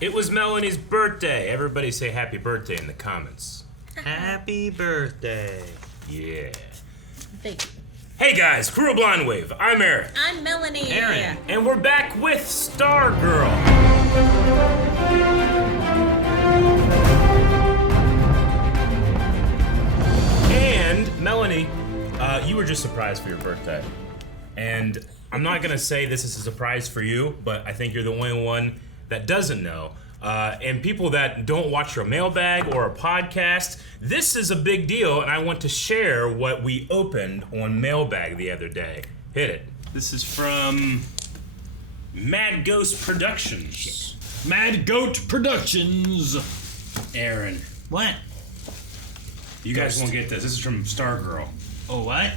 It was Melanie's birthday. Everybody say happy birthday in the comments. Happy birthday. Yeah. Thank you. Hey guys, Crew of Blind Wave. I'm Eric. I'm Melanie. Aaron. And we're back with Stargirl. And Melanie, you were just surprised for your birthday. And I'm not gonna say this is a surprise for you, but I think you're the only one that doesn't know. And people that don't watch your mailbag or a podcast, this is a big deal, and I want to share what we opened on mailbag the other day. Hit it. This is from Mad Ghost Productions. Mad Goat Productions. Aaron, What? you guys won't get this. This is from Stargirl. Oh, what?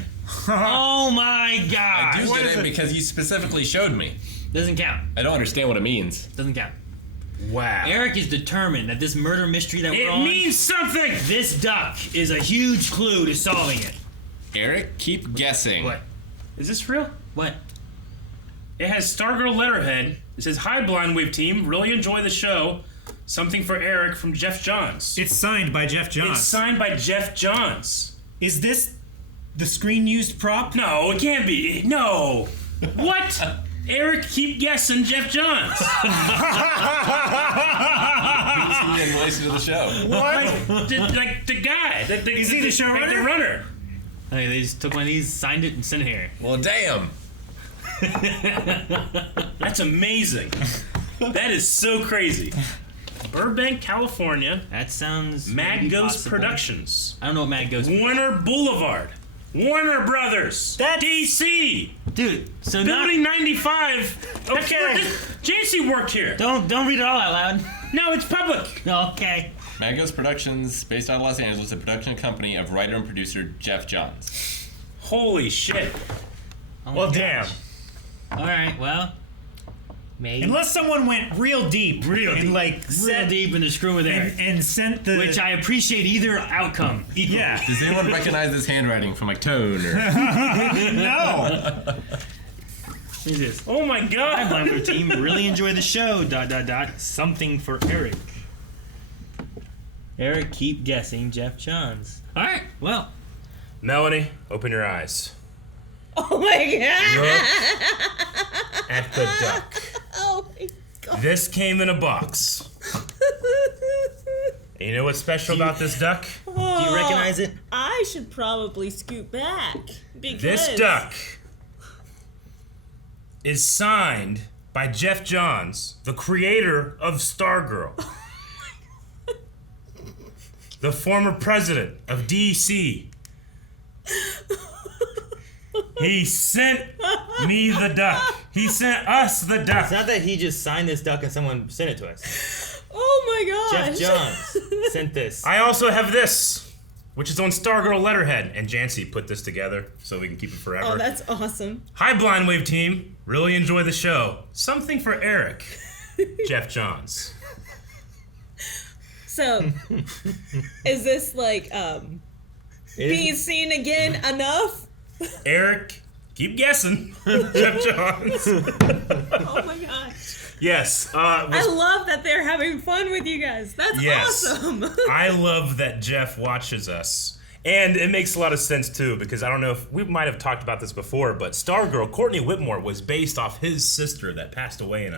Oh my I god! do get it because you specifically showed me. Doesn't count. I don't understand what it means. Doesn't count. Wow. Eric is determined that this murder mystery that we're It on, means something! this duck is a huge clue to solving it. Eric, keep guessing. What? Is this real? What? It has Stargirl letterhead. It says, "Hi, Blind Wave team. Really enjoy the show. Something for Eric from Jeff Johns." It's signed by Jeff Johns. It's signed by Jeff Johns. Is this the screen used prop? No, it can't be. No. What? Eric, keep guessing Jeff Johns. In relation to the show. What? Like the guy. Is he the showrunner? Like the runner. Hey, they just took one of these, signed it, and sent it here. Well, damn. That's amazing. That is so crazy. Burbank, California. That sounds Mad maybe Ghost possible. Productions. I don't know what Mad Ghost. Warner Boulevard. Warner Brothers. DC. Dude, so now Building 95. Okay. JC worked here. don't read it all out loud. No, it's public. Okay. Mad Ghost Productions, based out of Los Angeles, a production company of writer and producer Jeff Johns. Holy shit. Oh Well, my damn. gosh. All right. Well, maybe Unless someone went real deep, and like real set deep into screw with Eric, and sent the which I appreciate either outcome equally. yeah. Does anyone recognize this handwriting from like tone or? No. Who's this? Oh my Hi, god. Blind Wave team. Really enjoy the show. ... Something for Eric. Eric, keep guessing Jeff Johns. All right. Well, Melanie, open your eyes. Oh my Look at the duck. Oh my god. This came in a box. And you know what's special about this duck? do you recognize it? I should probably scoot back because This duck is signed by Jeff Johns, the creator of Stargirl. The former president of DC. He sent me the duck. He sent us the duck. It's not that he just signed this duck and someone sent it to us. Oh my gosh. Jeff Johns sent this. I also have this, which is on Stargirl letterhead. And Jancy put this together so we can keep it forever. Oh, that's awesome. Hi, Blind Wave team. Really enjoy the show. Something for Eric. Jeff Johns. So, is this like being seen again enough? Eric, keep guessing. Jeff Johns. Oh my gosh. Yes. I love that they're having fun with you guys. That's Yes. awesome. I love that Jeff watches us. And it makes a lot of sense, too, because I don't know if we might have talked about this before, but Stargirl, Courtney Whitmore, was based off his sister that passed away in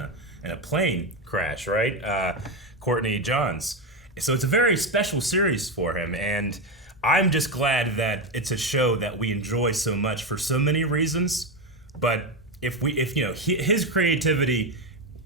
a plane crash, right? Courtney Johns. So it's a very special series for him, and I'm just glad that it's a show that we enjoy so much for so many reasons. But if you know, his creativity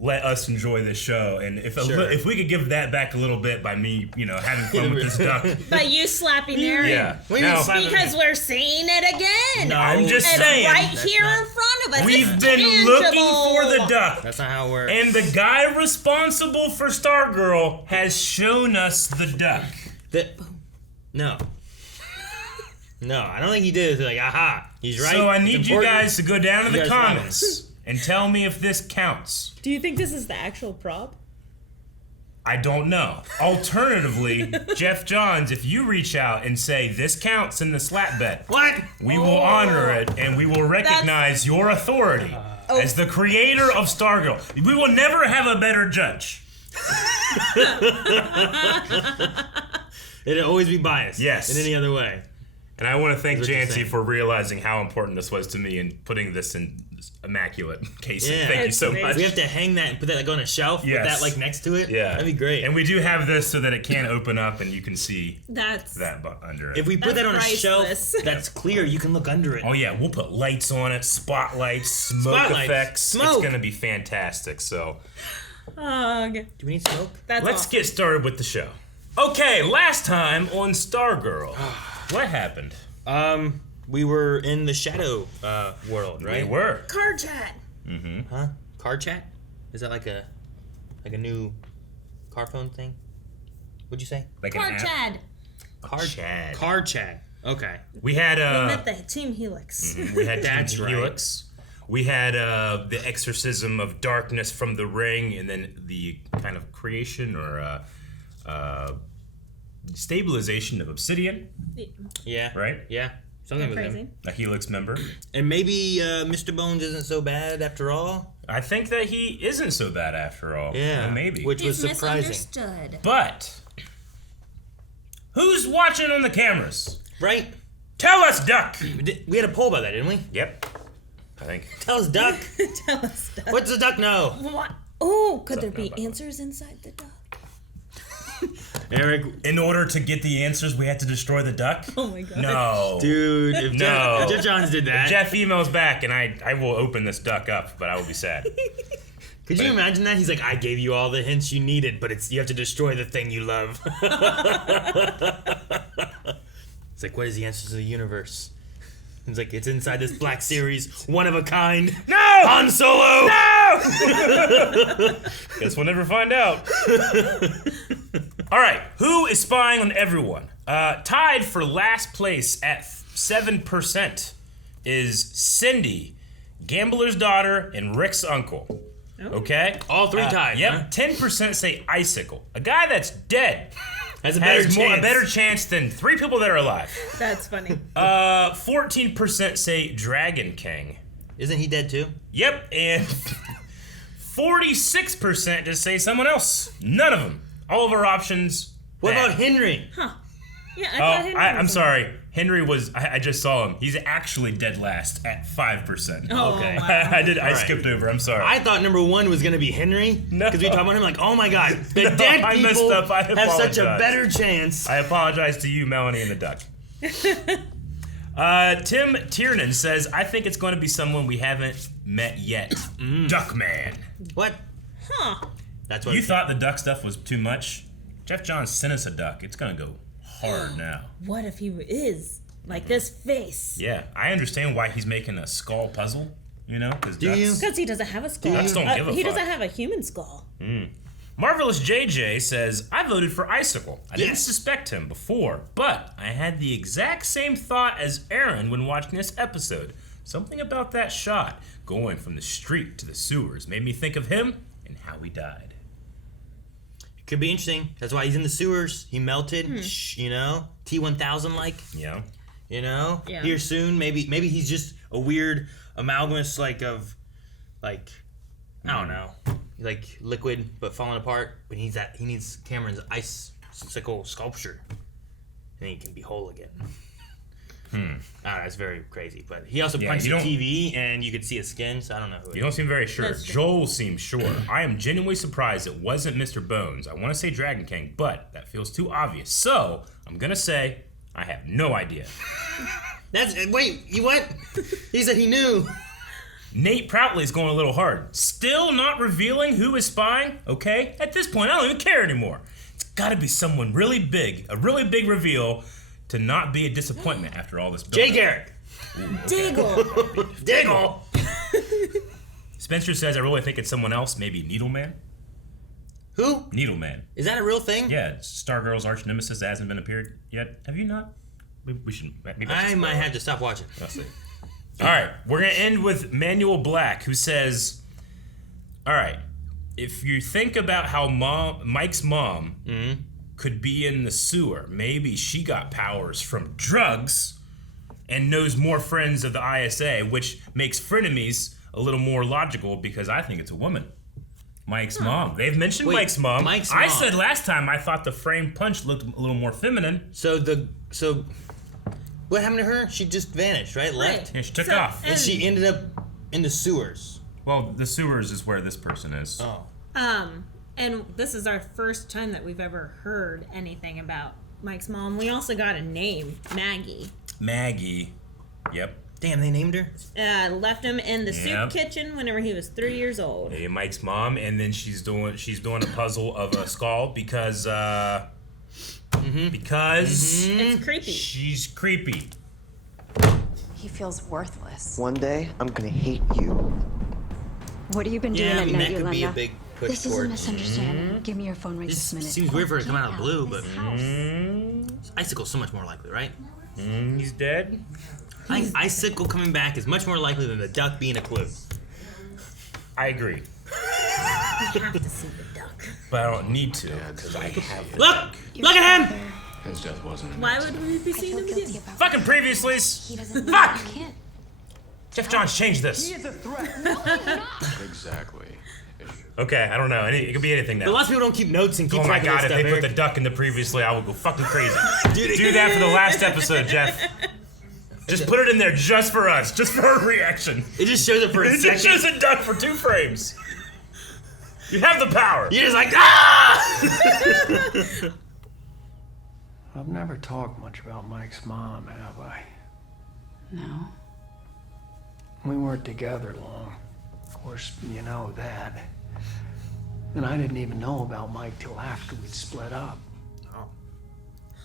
let us enjoy this show, and if we could give that back a little bit by me, you know, having fun with this duck. By you slapping Aaron. Yeah. Wait, Now, Because we're seeing it again. No, I'm just It's saying. right here in front of us. We've It's been tangible. looking for the duck. That's not how it works. And the guy responsible for Stargirl has shown us the duck. No. No, I don't think he did. It's like, aha, he's right. So I It's need you important. guys to go down to You the guys follow. comments and tell me if this counts. Do you think this is the actual prop? I don't know. Alternatively, Jeff Johns, if you reach out and say this counts in the slap bet, What? we will honor it and we will recognize your authority as the creator of Stargirl. We will never have a better judge. It'd always be biased. Yes. In any other way. And I want to thank That's what you're Jancy saying. for realizing how important this was to me and putting this in this immaculate casing. Yeah. Thank you It's so amazing. much. We have to hang that and put that like on a shelf Yes. with that like next to it. Yeah. That'd be great. And we do have this so that it can open up and you can see That's that under it. if we put That's that on a shelf priceless. that's clear, you can look under it. Oh yeah, we'll put lights on it, spotlights, smoke Spotlights. effects. Smoke. It's gonna be fantastic. So okay. Do we need smoke? That's let's awesome. get started with the show. Okay, last time on Stargirl, what happened? We were in the shadow world, right? We were. Car chat. Huh? Car chat? Is that like a new car phone thing? What'd you say? Like Car an app? chat. Car Chad. Car chat. Okay. We had We met the Team Helix. we had That's Team right. Helix. We had the exorcism of darkness from the ring, and then the kind of creation or stabilization of Obsidian, Yeah. right? Yeah. Something with Crazy. him. A Helix member. And maybe Mr. Bones isn't so bad after all. I think that he isn't so bad after all. Yeah. Well, maybe. Which was He's surprising. misunderstood. But who's watching on the cameras? Right? Tell us, Duck. We had a poll about that, didn't we? Yep. I think. Tell us, Duck. Tell us that. What's the duck know? What? Oh, could there Something be about answers inside the duck? Eric, In order to get the answers, we had to destroy the duck. Oh my god. No. dude, if No. Jeff Johns did that, Jeff emails back, and I will open this duck up, but I will be sad. could you imagine that? He's like, I gave you all the hints you needed, but you have to destroy the thing you love. It's like, what is the answer to the universe? He's like, it's inside this black series, one of a kind. No! Han Solo! No! Guess we'll never find out. All right, who is spying on everyone? Tied for last place at 7% is Cindy, Gambler's daughter, and Rick's uncle. Okay? All three tied, Yep. huh? 10% say Icicle. A guy that's dead Has a better has chance. a better chance than 3 people that are alive. That's funny. 14% say Dragon King. Isn't he dead too? Yep, and 46% just say someone else. None of them. All of our options. What bad. about Henry? Yeah, I Oh, thought Henry I'm was sorry. Henry was. I just saw him. He's actually dead last at 5%. Oh, Okay. wow. I right. skipped over. I'm sorry. I thought number one was gonna be Henry. No. Because we talked about him like, oh my god, the No, dead I people messed up. I have such a apologize. better chance. I apologize to you, Melanie and the Duck. Tim Tiernan says, I think it's going to be someone we haven't met yet. Duckman. What? Huh. That's what You thought the duck stuff was too much? Jeff Johns sent us a duck. It's going to go hard now. What if he is like this face? Yeah, I understand why he's making a skull puzzle, you know? Because Do you? Because he doesn't have a skull. Ducks don't give a He fuck. doesn't have a human skull. Marvelous JJ says, I voted for Icicle. I didn't Yes. suspect him before, but I had the exact same thought as Aaron when watching this episode. Something about that shot, going from the street to the sewers, made me think of him and how he died. Could be interesting. That's why he's in the sewers. He melted, you know? T-1000 like, Yeah. you know? Yeah. Here soon, maybe he's just a weird amalgamous like of like I don't know. Like liquid but falling apart. But he needs Cameron's icicle sculpture. And he can be whole again. That's very crazy. But he also punched you the don't- TV and you could see his skin, so I don't know who it You is. don't seem very sure. That's true. Joel seems sure. I am genuinely surprised it wasn't Mr. Bones. I want to say Dragon King, but that feels too obvious. So, I'm going to say I have no idea. Wait, you what? He said he knew. Nate Proutley's going a little hard. Still not revealing who is spying? Okay, at this point, I don't even care anymore. It's got to be someone really big, a really big reveal to not be a disappointment after all this build-up. Jay Garrick. Diggle. Diggle. Spencer says, I really think it's someone else, maybe Needleman. Who? Needleman. Is that a real thing? Yeah, it's Stargirl's arch nemesis that hasn't been appeared yet. Have you not? We should. Maybe I might have to stop watching. I'll see. All right, we're gonna end with Manuel Black, who says, "All right, if you think about how Mike's mom could be in the sewer, maybe she got powers from drugs and knows more friends of the ISA, which makes Frenemies a little more logical because I think it's a woman. Mike's mom. They've mentioned Wait, Mike's mom. Mike's I mom. said last time I thought the frame punch looked a little more feminine. So what happened to her? She just vanished, right? Left. Yeah, she took off. And she ended up in the sewers. Well, the sewers is where this person is. Oh. And this is our first time that we've ever heard anything about Mike's mom. We also got a name, Maggie. Maggie. Yep. Damn, they named her? Left him in the soup kitchen whenever he was 3 years old. Hey, Mike's mom, and then she's doing a puzzle of a skull because It's creepy. she's creepy. He feels worthless. One day, I'm gonna hate you. What have you been doing Yeah, I at mean, night, that could be a Yolanda? big push This is a towards... misunderstanding. Give me your phone right This this minute. seems weird for it to come out of the blue, Get but... this house. Icicle's so much more likely, right? He's dead. I think Icicle coming back is much more likely than the duck being a clue. I agree, We have to see the duck. but I don't need to because I have. Look! Look at him! His death wasn't an Why would we be I seeing feel him guilty again? about Fucking previously. He doesn't know Fuck! you can't. Jeff Johns changed this. Exactly. Okay, I don't know. It could be anything But now. lots of people don't keep notes and keep Oh my track of god, this if stuff, they put Eric. the duck in the previously, I would go fucking crazy. Dude, Do that for the last episode, Jeff. Just put it in there just for us, just for our reaction. It just shows up for a It second. just shows a duck for 2 frames. You have the power. You're just like, ah! I've never talked much about Mike's mom, have I? No. We weren't together long. Of course, you know that. And I didn't even know about Mike till after we'd split up.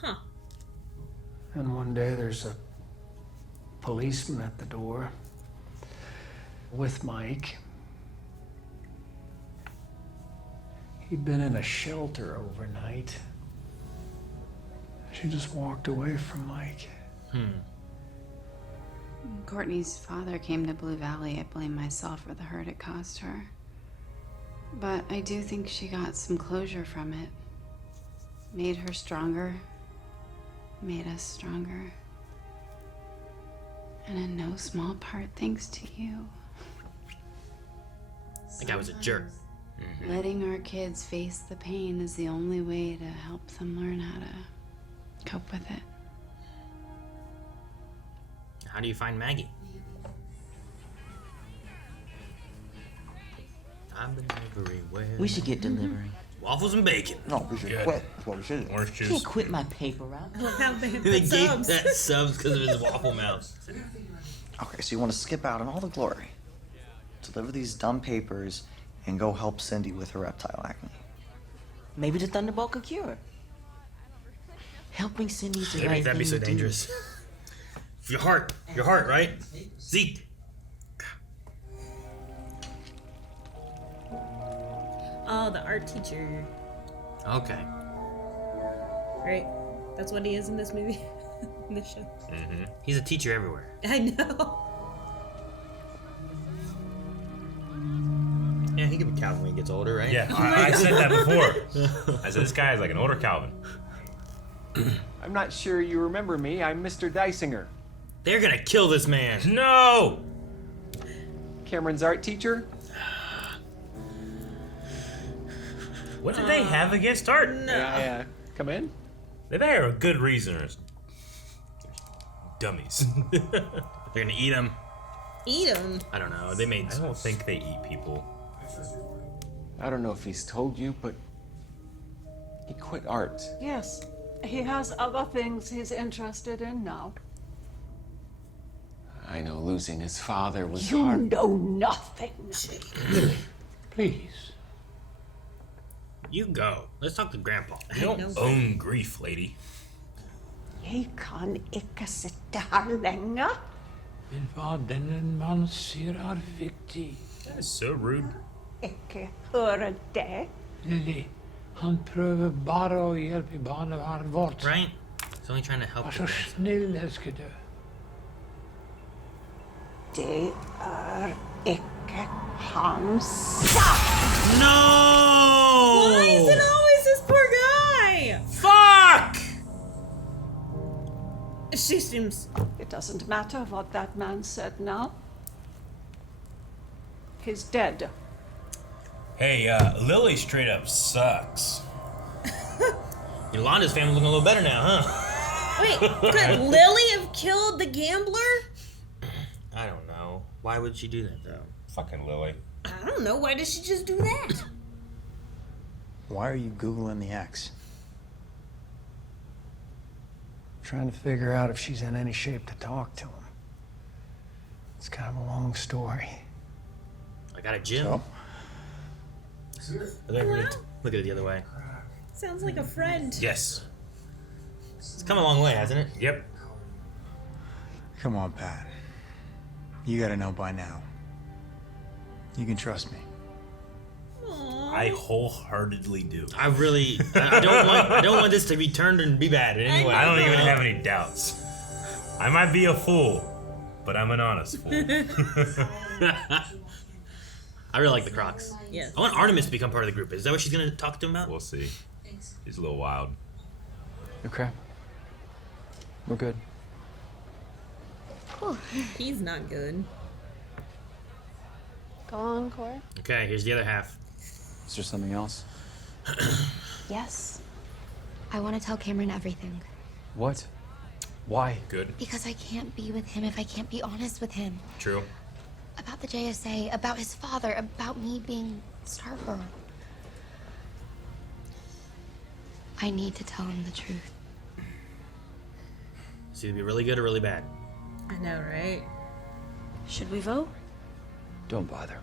Huh. And one day there's a policeman at the door with Mike. He'd been in a shelter overnight. She just walked away from Mike. Courtney's father came to Blue Valley. I blame myself for the hurt it caused her. But I do think she got some closure from it. Made her stronger. Made us stronger. And in no small part thanks to you. That guy was a jerk. Letting our kids face the pain is the only way to help them learn how to cope with it. How do you find Maggie? I've been everywhere. We should get delivery. Waffles and bacon. No, we should Good. quit. That's what we should do. Orange Can't juice. quit my paper route. Have they They put gave subs? that subs because of his waffle mouth. Okay, so you want to skip out on all the glory, deliver these dumb papers, and go help Cindy with her reptile acne. Maybe the Thunderbolt could cure it. Helping Cindy's the right That'd be thing so to do. dangerous. Your heart, right? Zeke. Oh, the art teacher. Okay. Right? That's what he is in this movie. In this show. He's a teacher everywhere. I know. Yeah, he could be Calvin when he gets older, right? Yeah, I said that before. I said this guy is like an older Calvin. I'm not sure you remember me. I'm Mr. Dysinger, They're gonna kill this man. No. Cameron's art teacher. What did they have against art? I come in. They have a good reason. Or dummies. They're gonna eat him. Eat him. I don't know. They made. I don't think they eat people. I don't know if he's told you, but he quit art. Yes, he has other things he's interested in now. I know losing his father was You hard. know nothing. Please. You go. Let's talk to Grandpa. You don't own grief, lady. Jeg kan ikke sitte her lenger. Men hva denne mann sier er viktig. That is so rude. Ikke høre det. Lily, han prøver bare å hjelpe barnebarnet vårt. Right? He's only trying to help. Vær så snill, elskede. Det ikke hans sak. No! Why is it always this poor guy? Fuck! She seems. It doesn't matter what that man said now. He's dead. Hey, Lily straight up sucks. Yolanda's family looking a little better now, huh? Wait, could Lily have killed the gambler? I don't know. Why would she do that, though? Fucking Lily. I don't know. Why did she just do that? Why are you Googling the ex? Trying to figure out if she's in any shape to talk to him. It's kind of a long story. I got a gym. So? Look at it the other way. Sounds like a friend. Yes. It's come a long way, hasn't it? Yep. Come on, Pat. You gotta know by now. You can trust me. I wholeheartedly do. I don't want this to be turned and be bad in any way. I don't even have any doubts. I might be a fool, but I'm an honest fool. I really like the Crocs. Yes. I want Artemis to become part of the group. Is that what she's gonna talk to him about? We'll see. He's a little wild. Okay. We're good. Cool. He's not good. Go on, Cora. Okay, here's the other half. Is there something else? Yes. I want to tell Cameron everything. What? Why? Good. Because I can't be with him if I can't be honest with him. True. About the JSA, about his father, about me being Stargirl. I need to tell him the truth. It's either be really good or really bad. I know, right? Should we vote? Don't bother.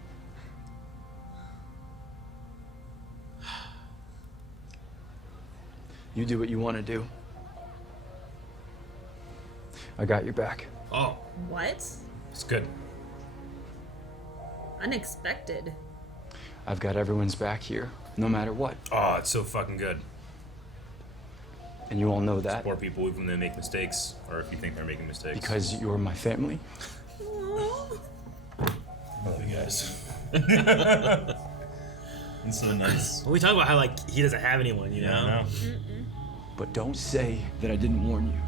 You do what you want to do. I got your back. Oh. What? It's good. Unexpected. I've got everyone's back here, no matter what. Oh, it's so fucking good. And you all know that. Support people even when they make mistakes, or if you think they're making mistakes. Because you're my family. Love you guys. It's so nice. Well, we talk about how like he doesn't have anyone, you know. I know. But don't say that I didn't warn you.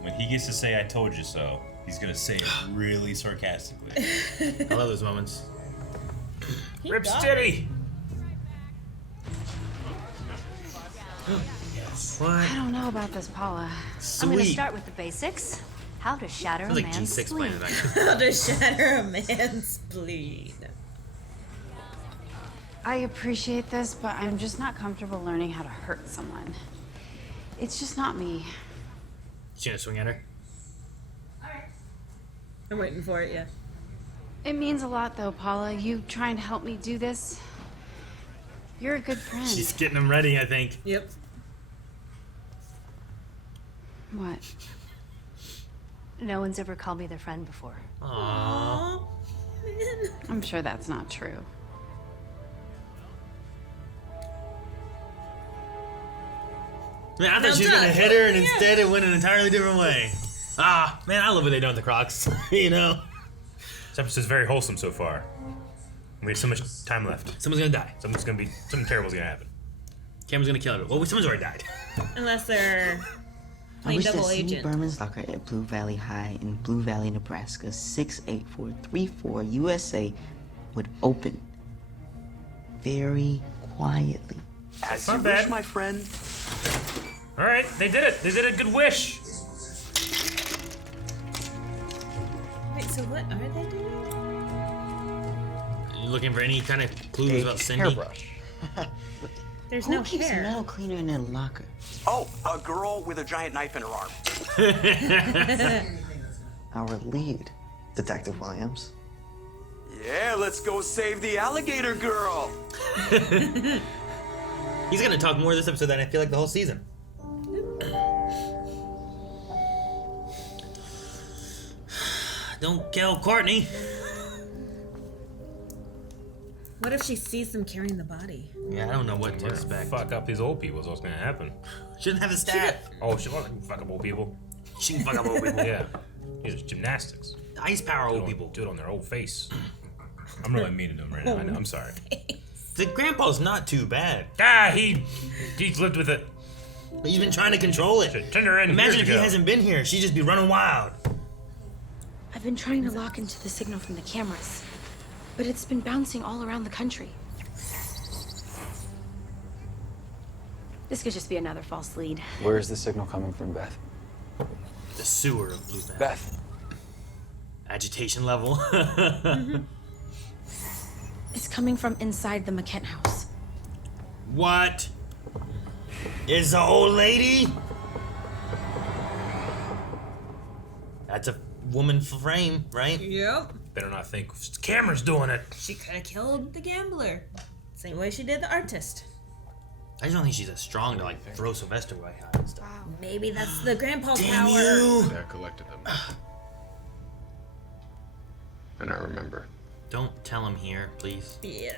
When he gets to say "I told you so," he's gonna say it really sarcastically. I love those moments. Rip Steady. What? I don't know about this, Paula. I'm gonna Sweet. start with the basics. How to shatter a Like man's G6 spleen. playing back. How to shatter a man's spleen. I appreciate this, but I'm just not comfortable learning how to hurt someone. It's just not me. You gonna swing at her? I'm waiting for it, yeah. It means a lot, though, Paula. You trying to help me do this. You're a good friend. She's getting them ready, I think. Yep. What? No one's ever called me their friend before. Aww. I'm sure that's not true. Man, I thought she was gonna hit her, and instead it went an entirely different way. Ah, man, I love what they do with the Crocs. You know. This episode's very wholesome so far. We have so much time left. Someone's gonna die. Something terrible's gonna happen. Cameron's gonna kill her. Well, someone's already died. Unless they're I playing wish that double Cindy agent. Berman's locker at Blue Valley High in Blue Valley, Nebraska, 68434 USA would open very quietly. As Not you bad. wish, my friend. All right, they did it. They did a good wish. Wait, so what are they doing? You looking for any kind of clues about Cindy? Hairbrush. There's Who no keeps a hair. metal cleaner in their locker? Oh, a girl with a giant knife in her arm. Our lead, Detective Williams. Yeah, let's go save the alligator girl. He's gonna talk more this episode than I feel like the whole season. Don't kill Courtney. What if she sees them carrying the body? Yeah, I don't know what to We're gonna expect. fuck up these old people is what's gonna happen. Shouldn't have a stat. Oh, she won't fuck up old people. She can fuck up old people. Yeah. These are gymnastics. Ice power old people. Do it on their old face. I'm really mean to them right now. I know. I'm sorry. The grandpa's not too bad. Ah, he's lived with it. He's been trying to control it. Turned her in. Imagine years if he ago. hasn't been here. She'd just be running wild. I've been trying to lock into the signal from the cameras. but it's been bouncing all around the country. This could just be another false lead. Where is the signal coming from, Beth? The sewer of Blue Valley. Beth. Agitation level. It's coming from inside the McKent house. What? Is the old lady? That's a woman frame, right? Yep. Better not think Cameron's doing it. She could have killed the gambler. Same way she did the artist. I just don't think she's as strong to like throw Sylvester away and stuff. Maybe that's the grandpa's Damn power. you! I collected them. And I remember. Don't tell him here, please. Yeah.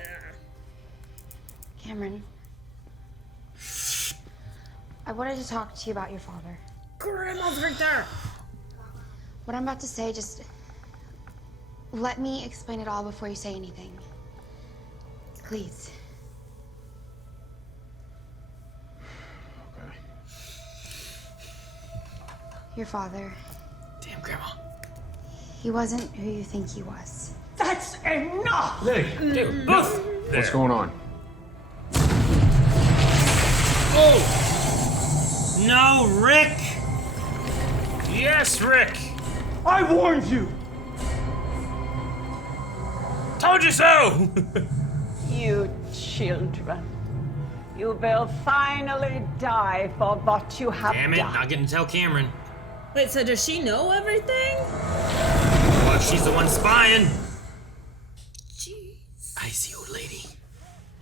Cameron. I wanted to talk to you about your father. Grandma's right there. What I'm about to say, just let me explain it all before you say anything. Please. Okay. Your father, Damn, Grandma. he wasn't who you think he was. That's enough! Dude, both. What's going on? Oh! No, Rick! Yes, Rick. I warned you! Told you so. You children. You will finally die for what you have Damn it, done. not getting to tell Cameron. Wait, so does she know everything? Well, if she's the one spying. Jeez. I see, old lady.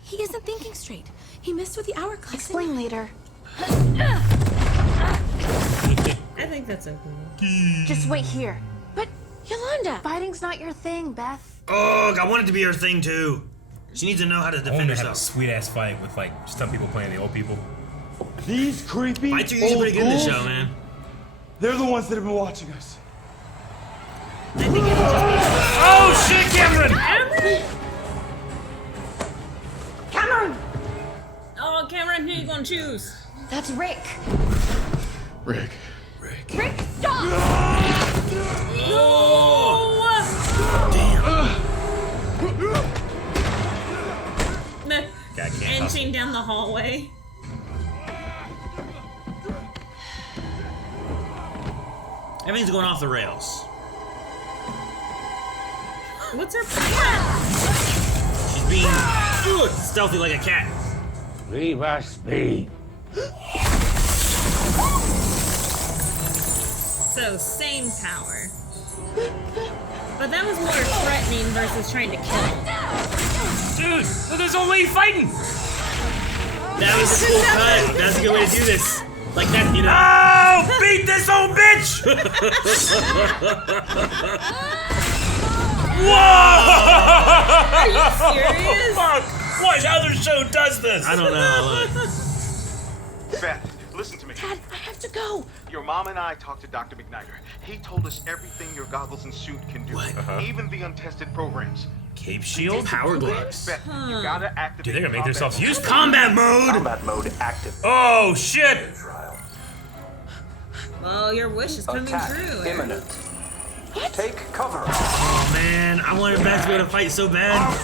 He isn't thinking straight. He missed with the hourglass. Explain later. I think that's okay. Just wait here. But Yolanda! Fighting's not your thing, Beth. Oh, I want it to be her thing too. She needs to know how to I want defend to have a herself. sweet ass fight with like some people playing the old people. These creepy Fights are usually old pretty good in this ghouls, show, man. They're the ones that have been watching us. I think it would just be. Oh shit, Cameron! Cameron! Oh, Cameron, who you gonna choose? That's Rick. Rick. Rick, stop! No! Meh. God, can't And hustle. chain down the hallway. Everything's going off the rails. What's her plan? She's being stealthy like a cat. Leave us be. So, same power. But that was more threatening versus trying to kill. Dude, look at this old lady fighting. That was a cool cut. That's a good way to do this. Like that, you know. Oh, beat this old bitch! Whoa! Are you serious? Fuck! What other show does this? I don't know. Look. Beth, listen to me. Dad, I have to go. Your mom and I talked to Dr. McNider. He told us everything your goggles and suit can do. Even the untested programs. Cape shield? Power gloves. Beth, you gotta activate. Dude, they're gonna make themselves useful. Combat mode! Combat mode active. Oh shit! Well, your wish is coming true. Imminent. Take cover. Oh man, I wanted Beth to be able to fight so bad.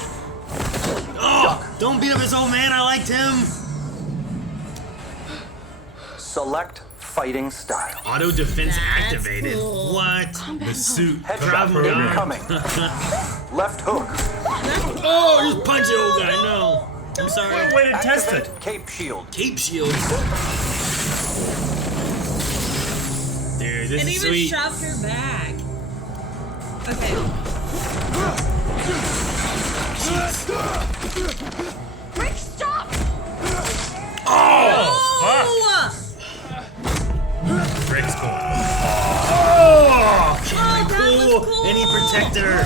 Oh, don't beat up this old man. I liked him. Select fighting style. Auto defense That's activated. cool. What? The suit. Headshot Maga. incoming. Left hook. Oh, just punch it, old guy. No. I'm sorry. Way to test it. Activate cape shield. Cape shield. Dude, this And is even sweet. shoved her back. Okay. Rick, stop! Oh, fuck. Rick's cool. Oh, that cool. was cool. And he protected her.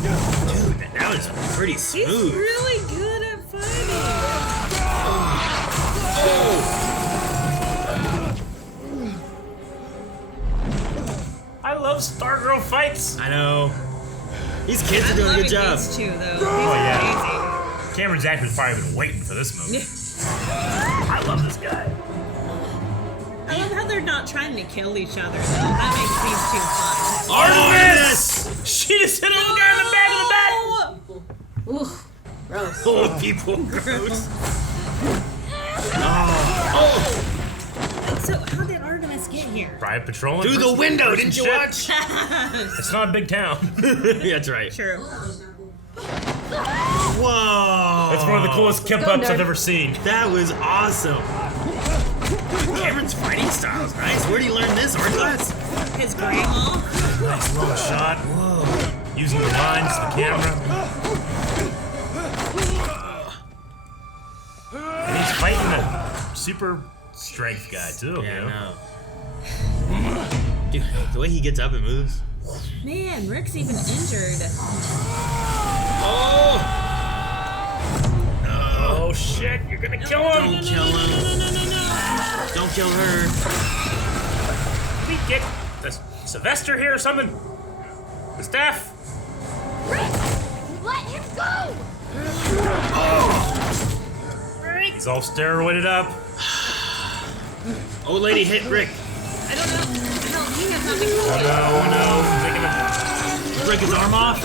Dude, that was pretty He's smooth. really good at fighting. I love Stargirl fights. I know. These kids are doing a good job. These two, though. Oh yeah. Cameron's actor's probably been waiting for this movie. I love this guy. I love how they're not trying to kill each other, though. That makes these two fun. Artemis! She just hit a little guy in the back of the back. Ooh, gross. Old people, gross. So how did Artemis get here? Private patrolling Through the window, didn't you shit. watch? It's not a big town. That's right. True. Whoa! It's one of the coolest kip-ups I've ever seen. That was awesome. Cameron's fighting style is nice. Where do you learn this art class? His grandma. Nice long shot. Whoa. Using the lines, the camera. And he's fighting a super strength guy too. Yeah, you know? I know. Dude, the way he gets up and moves. Man, Rick's even injured. Oh shit! You're gonna kill him! Don't kill him. Don't kill her. Did we get Sylvester here or something? The staff? Let him go! He's all steroided up. Old lady hit Rick. I don't know. No, he has nothing to do. Oh no! Taking a... Break his arm off.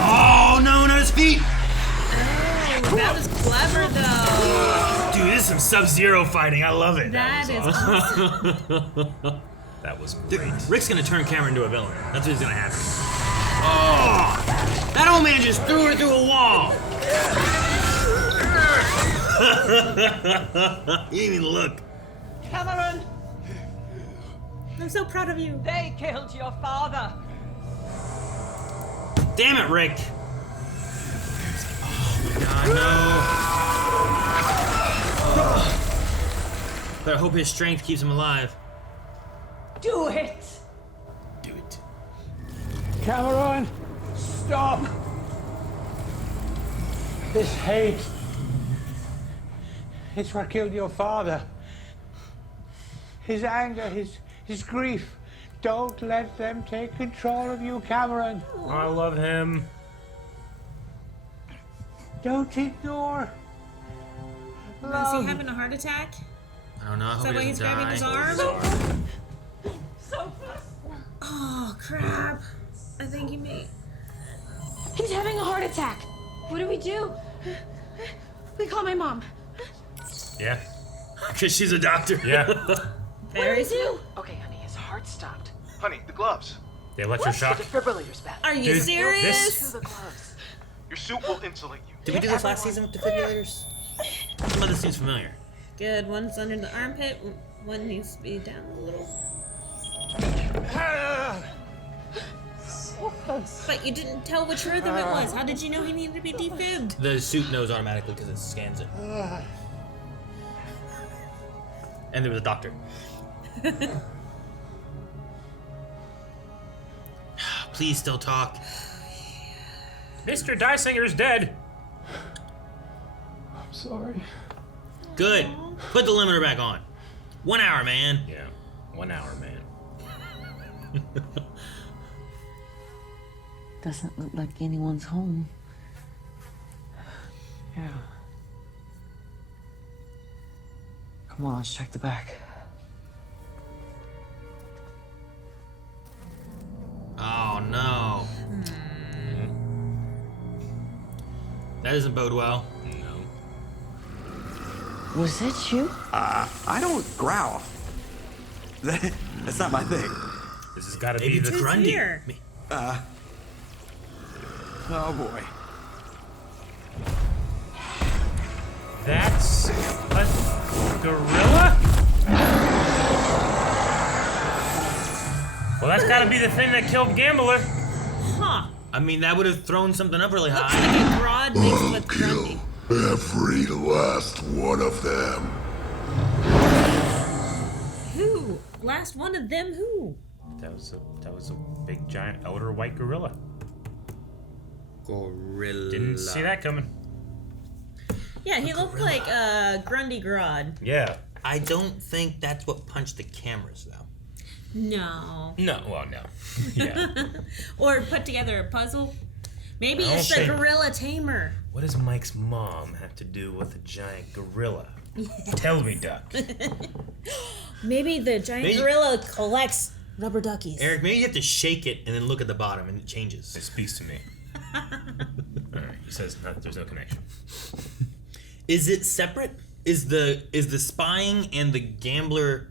Oh no, not his feet. That was clever though. Dude, this is some Sub-Zero fighting. I love it. That is awesome. That was great. Dude, Rick's gonna turn Cameron into a villain. That's what's gonna happen. Oh! That old man just threw her through a wall. He didn't even look. Cameron, I'm so proud of you. they killed your father. Damn it, Rick. Oh my God, no. But I hope his strength keeps him alive. Do it. Do it. Cameron, stop! This hate. It's what killed your father. His anger, his grief. Don't let them take control of you, Cameron. I love him. Don't ignore. Is Love. he having a heart attack? I don't know. I Is hope that he why he's doesn't grabbing his die. arm? Oh crap! I think he may. He's having a heart attack. What do? We call my mom. Yeah. Because she's a doctor. Yeah. Very soon. Okay, honey, his heart stopped. Honey, the gloves. The electroshock. The defibrillators, Beth. Are you Dude, serious? To the gloves. Your suit will insulate you. Did we do this last season with defibrillators? Some of this seems familiar. Good. One's under the armpit. One needs to be down a little. But you didn't tell which rhythm it was. How did you know he needed to be defibbed? The suit knows automatically because it scans it. And there was a doctor. Please still talk. Mr. Dysinger's dead. I'm sorry. Good. Put the limiter back on. 1 hour, man. Yeah. 1 hour, man. Doesn't look like anyone's home. Yeah. Come on, let's check the back. Oh, no. That doesn't bode well. No. Was that you? I don't growl. That's not my thing. This has got to Maybe be it's the Grundy. Here. Oh boy. That's a gorilla? Well, that's got to be the thing that killed Gambler. Huh. I mean, that would have thrown something up really Looks high. like a broad mixed with Grundy. Every last one of them. Who? Last one of them who? That was a big giant elder white gorilla. Gorilla. Didn't see that coming. Yeah, he looked like Grundy Grodd. Yeah. I don't think that's what punched the cameras, though. No. No, well, no. Yeah. Or put together a puzzle. Maybe I don't it's the think- gorilla tamer. What does Mike's mom have to do with a giant gorilla? Tell me, Duck. Maybe the giant Maybe- gorilla collects rubber duckies. Eric, maybe you have to shake it and then look at the bottom and it changes. It speaks to me. Alright, he says there's no connection. Is it separate? Is the spying and the gambler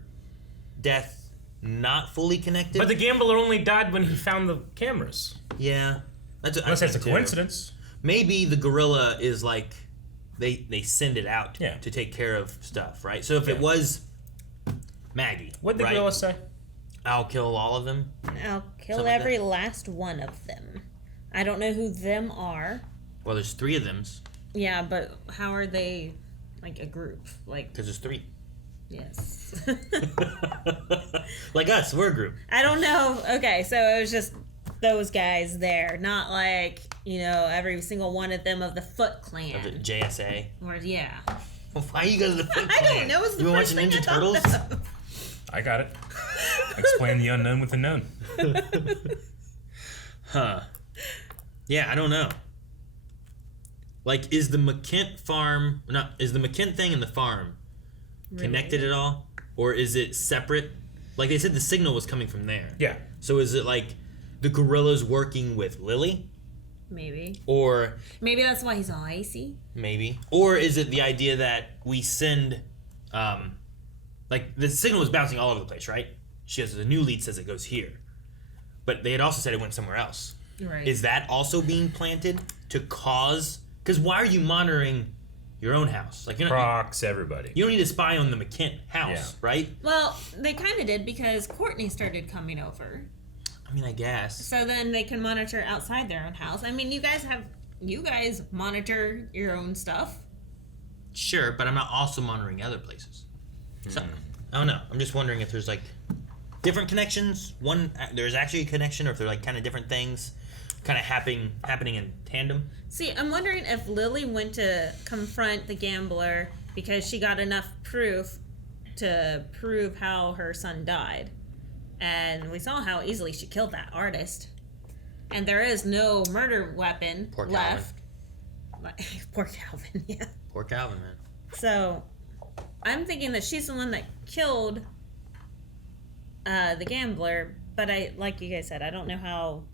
death not fully connected? But the gambler only died when he found the cameras. Yeah. Unless that's a coincidence. Maybe the gorilla is like they send it out to take care of stuff, right? So if it was Maggie, what'd the gorilla say? I'll kill all of them. I'll kill Something like every last one of them. I don't know who them are. Well, there's 3 of them. Yeah, but how are they like a group? Like, Because there's 3. yes. Like us, we're a group. I don't know. Okay, so it was just those guys there, not like, you know, every single one of them of the Foot Clan. Of the JSA. Or yeah. Well, why you guys the Foot Clan? I don't know. It's the You been first watching thing Ninja I thought Turtles? of. I got it. Explain the unknown with the known. Huh. Yeah, I don't know. Like, is the McKent farm... No, is the McKent thing and the farm connected at all? Or is it separate? Like, they said the signal was coming from there. Yeah. So is it like the gorilla's working with Lily? Maybe. Or... Maybe that's why he's all icy. Maybe. Or is it the idea that we send... like, the signal was bouncing all over the place, right? She has... The new lead says it goes here. But they had also said it went somewhere else. Right. Is that also being planted to cause... Because why are you monitoring your own house? Like, you're not... Prox everybody. You don't need to spy on the McKent house, right? Well, they kind of did because Courtney started coming over. I mean, I guess. So then they can monitor outside their own house. I mean, you guys monitor your own stuff. Sure, but I'm not also monitoring other places. So, I don't know. I'm just wondering if there's, like, different connections. There's actually a connection, or if they're, like, kind of different things kind of happening in tandem. See, I'm wondering if Lily went to confront the gambler because she got enough proof to prove how her son died. And we saw how easily she killed that artist. And there is no murder weapon left. Poor Calvin, yeah. Poor Calvin, man. So, I'm thinking that she's the one that killed the gambler, but like you guys said, I don't know how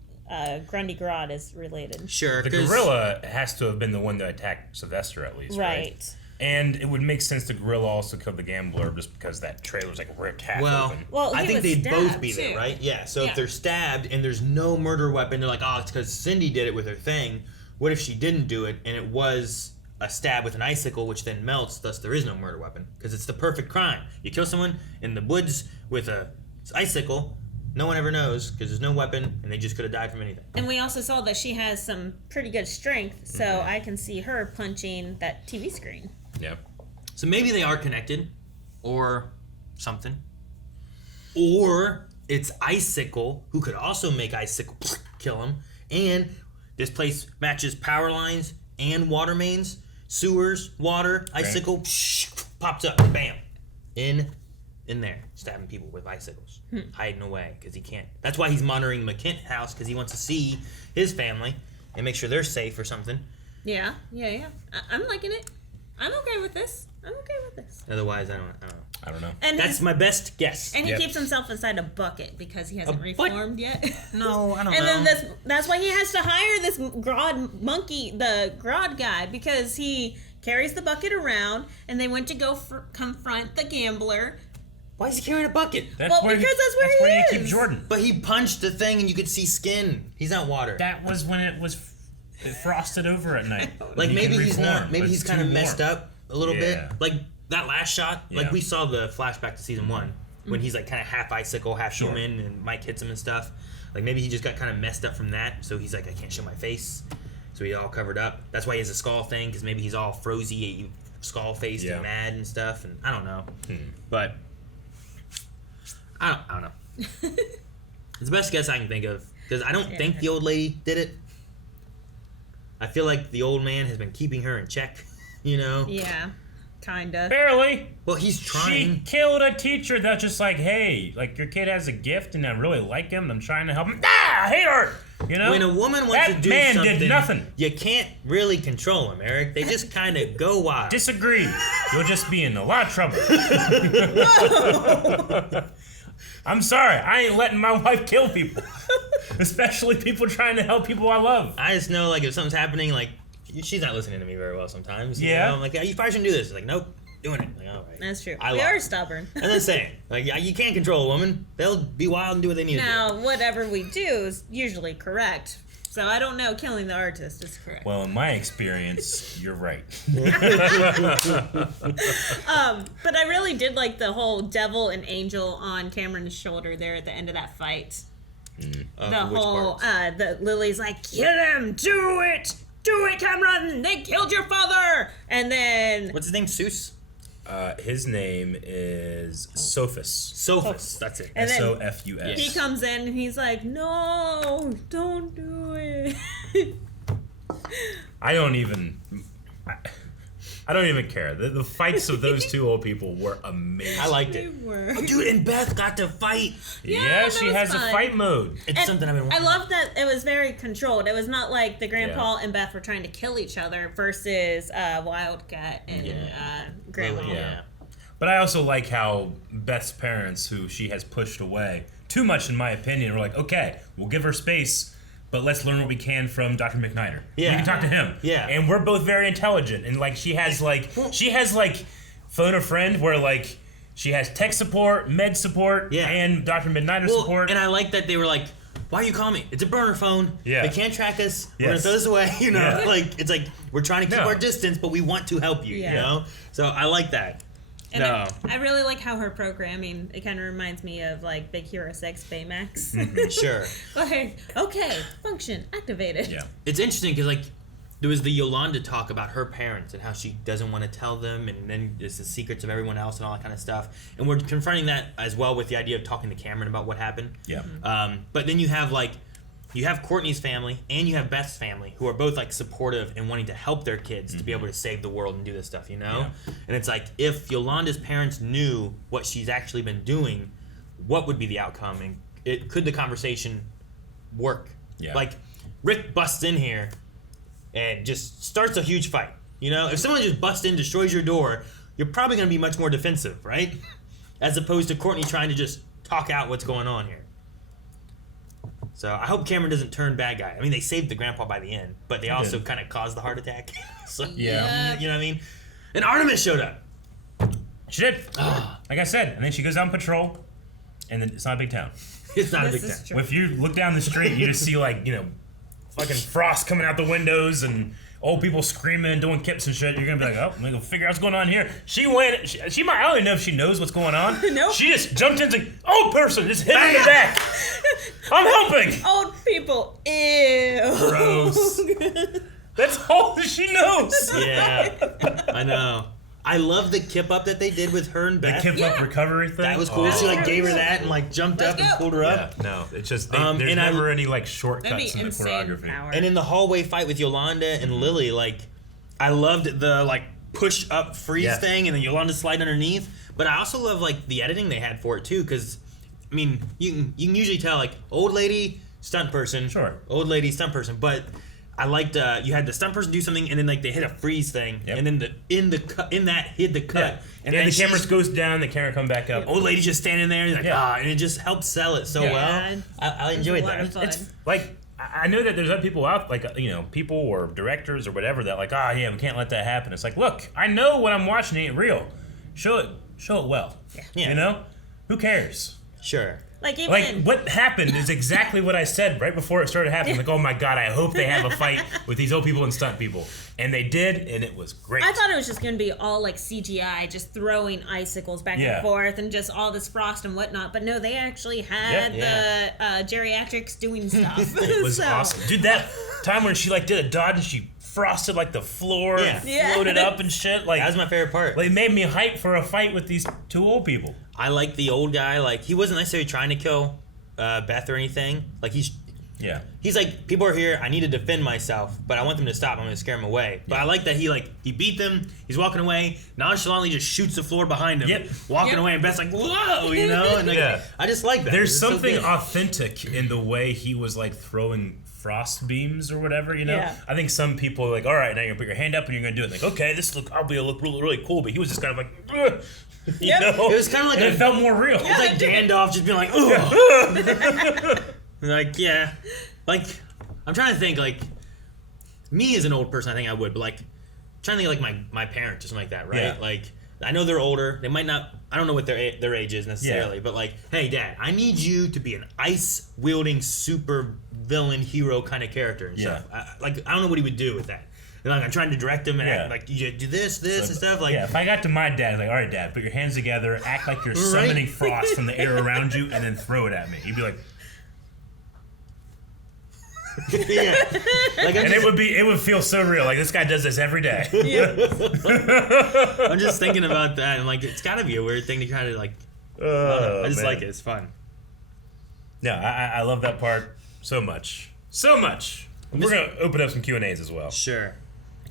Grundy Grodd is related. Sure, the gorilla has to have been the one that attacked Sylvester, at least, right? And it would make sense the gorilla also killed the gambler just because that trailer's like ripped half open. Well, I think they'd both be there, too. right? Yeah, so if they're stabbed and there's no murder weapon, they're like, oh, it's because Cindy did it with her thing. What if she didn't do it and it was a stab with an icicle, which then melts, thus there is no murder weapon? Because it's the perfect crime. You kill someone in the woods with a icicle, no one ever knows because there's no weapon and they just could have died from anything. And we also saw that she has some pretty good strength, so I can see her punching that TV screen. Yep. So maybe they are connected, or something. Or it's Icicle, who could also make Icicle kill him. And this place matches power lines and water mains, sewers, water, Icicle, pops up, bam, in there, stabbing people with icicles, hiding away because he can't. That's why he's monitoring McKent house, because he wants to see his family and make sure they're safe or something. Yeah. I'm liking it. I'm okay with this. Otherwise, I don't know. And that's my best guess. And he keeps himself inside a bucket because he hasn't reformed yet. No, I don't know. And then that's why he has to hire this Grodd monkey, the Grodd guy, because he carries the bucket around, and they went to go confront the gambler. Why is he carrying a bucket? That's where he is. Jordan. But he punched the thing and you could see skin. He's not water. That was when it was frosted over at night. Like maybe he's reform, not. Maybe but he's it's kind of too messed warm. up a little bit. Like that last shot. Like we saw the flashback to season 1 when he's like kind of half icicle, half human, and Mike hits him and stuff. Like maybe he just got kind of messed up from that. So he's like, I can't show my face. So he's all covered up. That's why he has a skull thing, because maybe he's all frozy, skull faced and mad and stuff. And I don't know, but. I don't know. It's the best guess I can think of, because I don't think the old lady did it. I feel like the old man has been keeping her in check, you know? Yeah, kinda. Barely. Well, he's trying. She killed a teacher that's just like, hey, like your kid has a gift and I really like him and I'm trying to help him. I hate her! You know? When a woman wants to do something, that man did nothing. You can't really control them, Eric. They just kind of go wild. Disagree. You'll just be in a lot of trouble. I'm sorry. I ain't letting my wife kill people. Especially people trying to help people I love. I just know, like, if something's happening, like, she's not listening to me very well sometimes. You Yeah. know? I'm like, you probably shouldn't do this. She's like, nope, doing it. Like, all right. That's true. I We love are it. stubborn. And then saying, like, you can't control a woman. They'll be wild and do what they need to do. Now, whatever we do is usually correct. So I don't know killing the artist is correct. Well, in my experience, you're right. But I really did like the whole devil and angel on Cameron's shoulder there at the end of that fight. The whole, the Lily's like, kill him, do it, Cameron, they killed your father. And then... What's his name, Seuss? His name is Sophus. Sophus, that's it. And then S-O-F-U-S. he comes in and he's like, no, don't do it. I don't even care. The fights of those two old people were amazing. I liked it. Oh, dude, and Beth got to fight. Yeah, she has fun. a fight mode. It's And something I've been I wanting. love that it was very controlled. It was not like the Grandpa and Beth were trying to kill each other versus Wildcat and Grandma. Yeah. But I also like how Beth's parents, who she has pushed away too much, in my opinion, were like, okay, we'll give her space, but let's learn what we can from Dr. McNider. Yeah. We can talk to him. Yeah. And we're both very intelligent. And like she has phone a friend where like she has tech support, med support, and Dr. McNider support. And I like that they were like, why are you calling me? It's a burner phone. Yeah. They can't track us. We're gonna Yes. throw this away. You know, Yeah. like it's like we're trying to keep No. our distance, but we want to help you. Yeah. You know, so I like that. And No. I really like how her programming, it kind of reminds me of like Big Hero 6 Baymax. Sure. Like, okay, function activated. Yeah. It's interesting because like there was the Yolanda talk about her parents and how she doesn't want to tell them, and then there's the secrets of everyone else and all that kind of stuff. And we're confronting that as well with the idea of talking to Cameron about what happened. Yeah. But then you have Courtney's family and you have Beth's family who are both like supportive and wanting to help their kids to be able to save the world and do this stuff, you know? Yeah. And it's like if Yolanda's parents knew what she's actually been doing, what would be the outcome, and could the conversation work? Yeah. Like Rick busts in here and just starts a huge fight. You know, if someone just busts in, destroys your door, you're probably going to be much more defensive, right? As opposed to Courtney trying to just talk out what's going on here. So I hope Cameron doesn't turn bad guy. I mean, they saved the grandpa by the end, but they also kind of caused the heart attack. So, Yeah. you know what I mean? And Artemis showed up. She did. Like I said, and then she goes out on patrol, and then it's not a big town. It's not a big is town. true. If you look down the street, you just see like, fucking frost coming out the windows and old people screaming and doing kips and shit. You're gonna be like, oh, I'm gonna figure out what's going on here. She went. She might. I don't even know if she knows what's going on. Nope. She just jumped in, like, old person, just hit her in the back. I'm helping. Old people, ew. Gross. That's all she knows. Yeah, I know. I love the kip up that they did with her and The Beth. kip up recovery thing. That was cool. She like gave her that and like jumped up and pulled her up. Yeah, no, it's just there's and never I- any like That'd shortcuts be in the insane choreography. power. And in the hallway fight with Yolanda and Lily, like, I loved the like push up freeze Yeah. thing, and then Yolanda slide underneath. But I also love like the editing they had for it too, because I mean, you can usually tell like old lady stunt person, Sure. old lady stunt person, but I liked you had the stunt person do something, and then like they hit a freeze thing, Yep. and then in that hid the cut, Yeah. and then then the camera she's- goes down, the camera come back up. old lady just standing there, like Yeah. and it just helped sell it so Yeah. well. I enjoyed a lot that. of fun. It's like I know that there's other people out, like people or directors or whatever that like, yeah, we can't let that happen. It's like, look, I know what I'm watching ain't real. Show it well. Yeah. Who cares? Sure. Like even Like what happened is exactly what I said right before it started happening. Like, oh my god, I hope they have a fight with these old people and stunt people, and they did, and it was great. I thought it was just going to be all like CGI, just throwing icicles back Yeah. and forth and just all this frost and whatnot. But no, they actually had the geriatrics doing stuff. It was So- awesome, dude. That time when she like did a dodge and she frosted like the floor and Yeah. floated up and shit. Like That was my favorite part. Like, it made me hype for a fight with these two old people. I like the old guy. Like he wasn't necessarily trying to kill Beth or anything. Like he's like, people are here. I need to defend myself, but I want them to stop. I'm going to scare them away. But I like that he beat them. He's walking away. Nonchalantly just shoots the floor behind him. Walking away, and Beth's like, whoa, And like, I just like that. There's It's so something good. authentic in the way he was like throwing frost beams or whatever, Yeah. I think some people are like, all right, now you're gonna put your hand up and you're gonna do it. Like, okay, I'll look really, really cool. But he was just kind of like, ugh. You know? It was kind of like and it felt more real. It's like Gandalf just being like, ugh. Like, yeah. Like, I'm trying to think, like, me as an old person, I think I would, but, like, I'm trying to think, like, my parents or something like that, right? Yeah. Like, I know they're older. They might not, I don't know what their age is necessarily, but, like, hey, Dad, I need you to be an ice-wielding super villain hero kind of character and stuff. I don't know what he would do with that. And, like, I'm trying to direct him and act, like, you do this, and stuff. Like, if I got to my dad, like, all right, Dad, put your hands together, act like you're summoning frost from the air around you, and then throw it at me. He'd be like, yeah. Like, and it would feel so real. Like, this guy does this every day. I'm just thinking about that, and, like, it's got to be a weird thing to kind of, like, I just like it. It's fun. Yeah, I love that part so much. So much. We're going to open up some Q&As as well. Sure.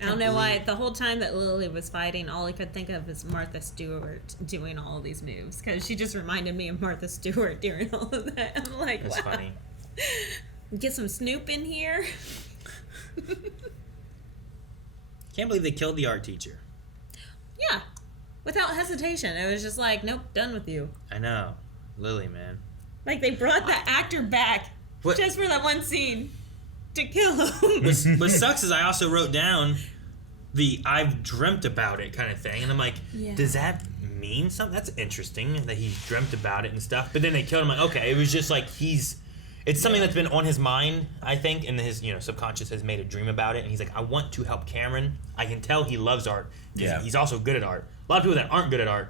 I don't know why the whole time that Lily was fighting, all I could think of is Martha Stewart doing all of these moves, because she just reminded me of Martha Stewart during all of that. I'm like, That's wow. funny. Get some Snoop in here. Can't believe they killed the art teacher. Yeah, without hesitation. It was just like, nope, done with you. I know. Lily, man. Like, they brought the actor back just for that one scene to kill him. What sucks is I also wrote down the I've dreamt about it kind of thing. And I'm like, does that mean something? That's interesting that he dreamt about it and stuff. But then they killed him. Like, okay, it was just like it's something that's been on his mind, I think, and his subconscious has made a dream about it. And he's like, I want to help Cameron. I can tell he loves art. Yeah. He's also good at art. A lot of people that aren't good at art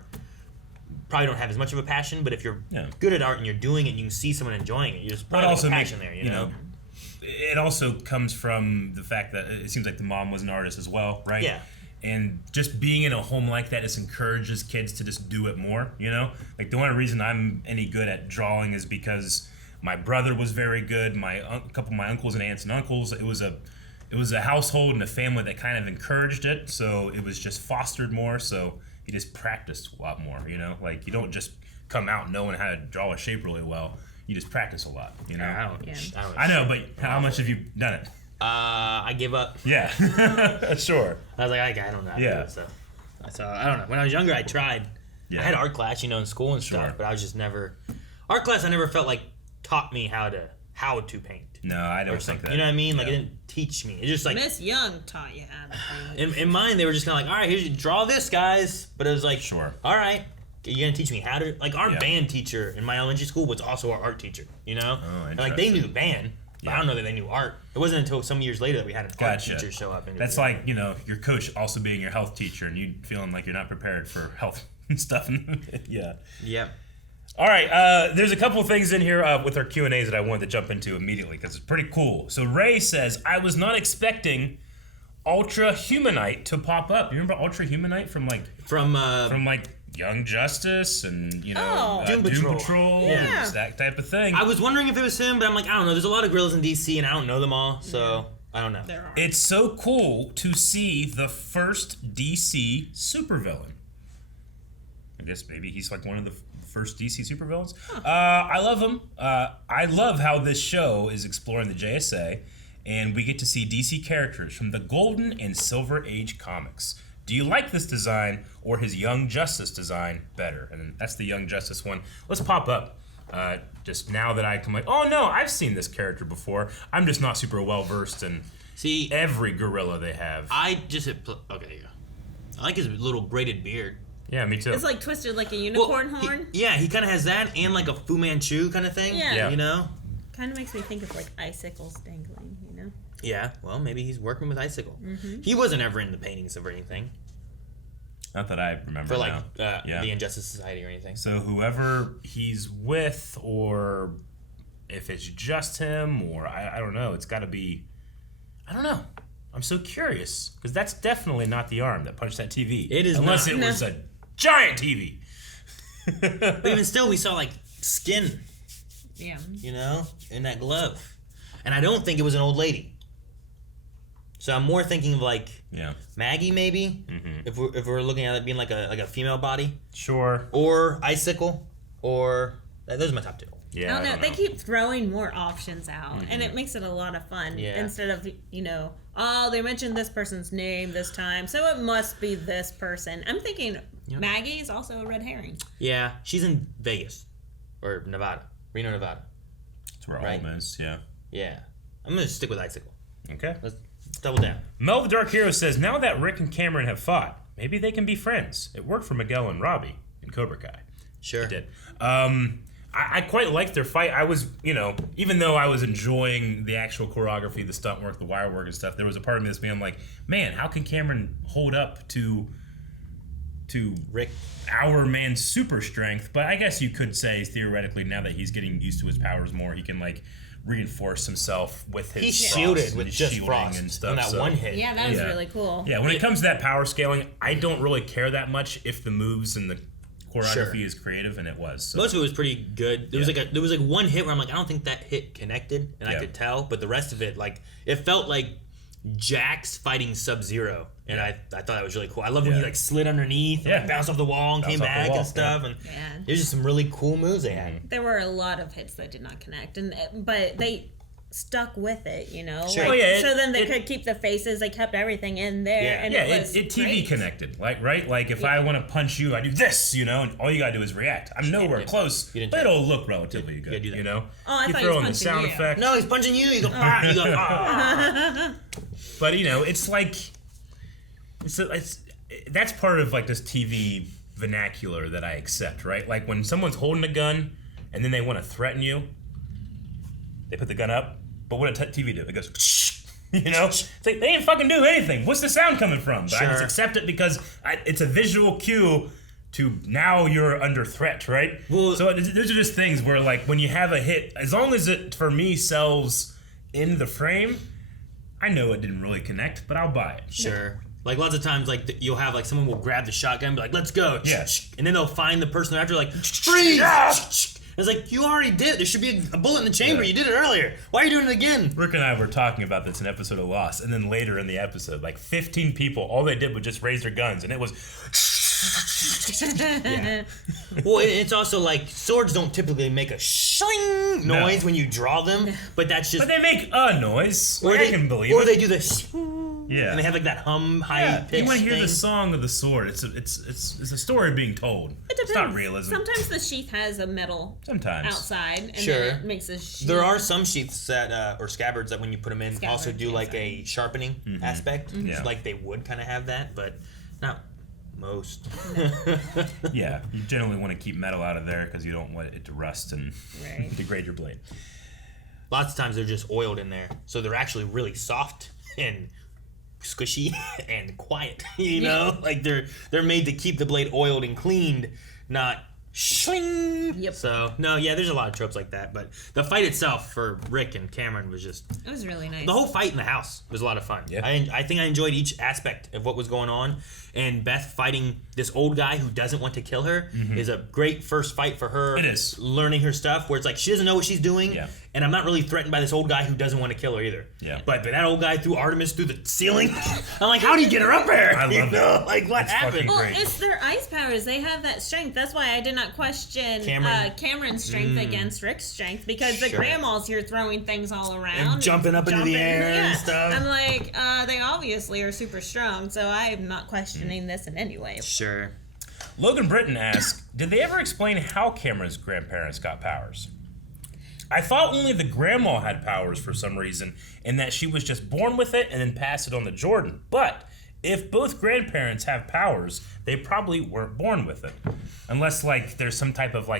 probably don't have as much of a passion, but if you're good at art and you're doing it and you can see someone enjoying it, you're just probably a passion there, you know? It also comes from the fact that it seems like the mom was an artist as well, right? Yeah. And just being in a home like that just encourages kids to just do it more, you know? Like, the only reason I'm any good at drawing is because my brother was very good, a couple of my uncles and aunts and uncles. It was a household and a family that kind of encouraged it, so it was just fostered more, so you just practiced a lot more, you know? Like, you don't just come out knowing how to draw a shape really well. You just practice a lot, you know? I know, but how much have you done it? I give up. Yeah, sure. I was like, I don't know how to do it, so I don't know. When I was younger, I tried. I had art class, in school and stuff, but I was just never... Art class, I never felt like taught me how to paint. No, I don't think that. You know what I mean? Like, it didn't teach me. It's just like... Miss Young taught you how to paint. In mine, they were just kind of like, all right, here's you draw this, guys. But it was like, all right, you're going to teach me how to... Like, our band teacher in my elementary school was also our art teacher, you know? Oh, and, like, they knew band, but I don't know that they knew art. It wasn't until some years later that we had an art teacher show up. That's like, your coach also being your health teacher and you feeling like you're not prepared for health and stuff. Yeah. Yep. All right, there's a couple of things in here with our Q&As that I wanted to jump into immediately because it's pretty cool. So Ray says, I was not expecting Ultra-Humanite to pop up. You remember Ultra-Humanite from Young Justice and, Doom Patrol, that type of thing. I was wondering if it was him, but I'm like, I don't know. There's a lot of gorillas in DC and I don't know them all, so I don't know. It's so cool to see the first DC supervillain. I guess maybe he's like one of the first DC supervillains. I love him. I love how this show is exploring the JSA, and we get to see DC characters from the Golden and Silver Age comics. Do you like this design or his Young Justice design better? And that's the Young Justice one. Let's pop up. Just now that I come like, oh no, I've seen this character before. I'm just not super well versed in every gorilla they have. I just hit okay, yeah. I like his little braided beard. Yeah, me too. It's like twisted like a unicorn horn. He kind of has that and like a Fu Manchu kind of thing. Yeah. You know? Kind of makes me think of like icicles dangling, you know? Yeah, well, maybe he's working with Icicle. Mm-hmm. He wasn't ever in the paintings of anything. Not that I remember. For like the Injustice Society or anything. So whoever he's with, or if it's just him, or I don't know, it's got to be. I don't know. I'm so curious because that's definitely not the arm that punched that TV. It is unless not. it was a giant TV. But even still, we saw like skin. Yeah. You know, in that glove, and I don't think it was an old lady. So I'm more thinking of like Maggie maybe, if we're looking at it being like a female body. Sure. Or Icicle, or those are my top two. Yeah, I don't know. They keep throwing more options out, and it makes it a lot of fun. Yeah. Instead of oh, they mentioned this person's name this time, so it must be this person. I'm thinking Maggie is also a red herring. Yeah, she's in Vegas or Nevada, Reno, Nevada. That's where right? Home is, yeah. Yeah. I'm gonna stick with Icicle. Okay. Let's double down. Mel the Dark Hero says, now that Rick and Cameron have fought, maybe they can be friends. It worked for Miguel and Robbie in Cobra Kai. Sure. It did. I quite liked their fight. I was, even though I was enjoying the actual choreography, the stunt work, the wire work and stuff, there was a part of me that's being like, man, how can Cameron hold up to Rick, our man's super strength? But I guess you could say theoretically, now that he's getting used to his powers more, he can reinforce himself with his He's frost shielded and with his just shielding frost and stuff. on that one hit. Yeah, that was really cool. Yeah, when it comes to that power scaling, I don't really care that much if the moves and the choreography is creative, and it was. So. Most of it was pretty good. There was like one hit where I'm like, I don't think that hit connected, and I could tell. But the rest of it, it felt like Jax fighting Sub-Zero, and I thought that was really cool. I love when he slid underneath, and bounced off the wall, and came back and stuff. And there's just some really cool moves they had. There were a lot of hits that did not connect, but they stuck with it, Sure. So then they could keep the faces. They kept everything in there, and it TV connected, right? Like if I want to punch you, I do this, and all you gotta do is react. I'm nowhere close, but it'll look relatively good, Oh, I you thought throw he in the was sound punching you. effect. No, he's punching you. You go, ah, you go, ah. But it's like it's that's part of this TV vernacular that I accept, right? Like when someone's holding a gun and then they want to threaten you, they put the gun up. But what did TV do? It goes, It's like they didn't fucking do anything. What's the sound coming from? But I just accept it because it's a visual cue to now you're under threat, right? Well, so those are just things where when you have a hit, as long as it for me sells in the frame, I know it didn't really connect, but I'll buy it. Sure. Like lots of times, you'll have someone will grab the shotgun and be like, "Let's go," and then they'll find the person after freeze. It's like, you already did it. There should be a bullet in the chamber. You did it earlier. Why are you doing it again? Rick and I were talking about this in an episode of Lost, and then later in the episode, 15 people, all they did was just raise their guns, and it was... Well, it's also swords don't typically make a shing noise when you draw them, but that's just... But they make a noise. I can believe it. Or they do this... Yeah. And they have that hum, high pitch. You want to hear the song of the sword. It's a story being told. It depends. It's not realism. Sometimes the sheath has a metal outside, and then it makes a sheath. There are some sheaths that, or scabbards that when you put them in, also do a sharpening aspect. Mm-hmm. Yeah. They would kind of have that, but not most. Yeah, you generally want to keep metal out of there because you don't want it to rust and degrade your blade. Lots of times they're just oiled in there, so they're actually really soft and squishy and quiet, they're made to keep the blade oiled and cleaned, not shling. Yep. So there's a lot of tropes like that, but the fight itself for Rick and Cameron was just... It was really nice. The whole fight in the house was a lot of fun. Yeah. I think I enjoyed each aspect of what was going on, and Beth fighting this old guy who doesn't want to kill her is a great first fight for her. It is. Learning her stuff, where it's she doesn't know what she's doing, and I'm not really threatened by this old guy who doesn't want to kill her either. Yeah. But that old guy threw Artemis through the ceiling. I'm like, how do you get her up there? I love that. What happened? Well, it's their ice powers. They have that strength. That's why I did not question Cameron's strength against Rick's strength, because the grandma's here throwing things all around. And jumping up into the air and stuff. I'm like, they obviously are super strong, so I am not questioning this in any way. Sure. Logan Britton asks, did they ever explain how Cameron's grandparents got powers? I thought only the grandma had powers for some reason, and that she was just born with it and then passed it on to Jordan. But if both grandparents have powers, they probably weren't born with it. Unless, there's some type of,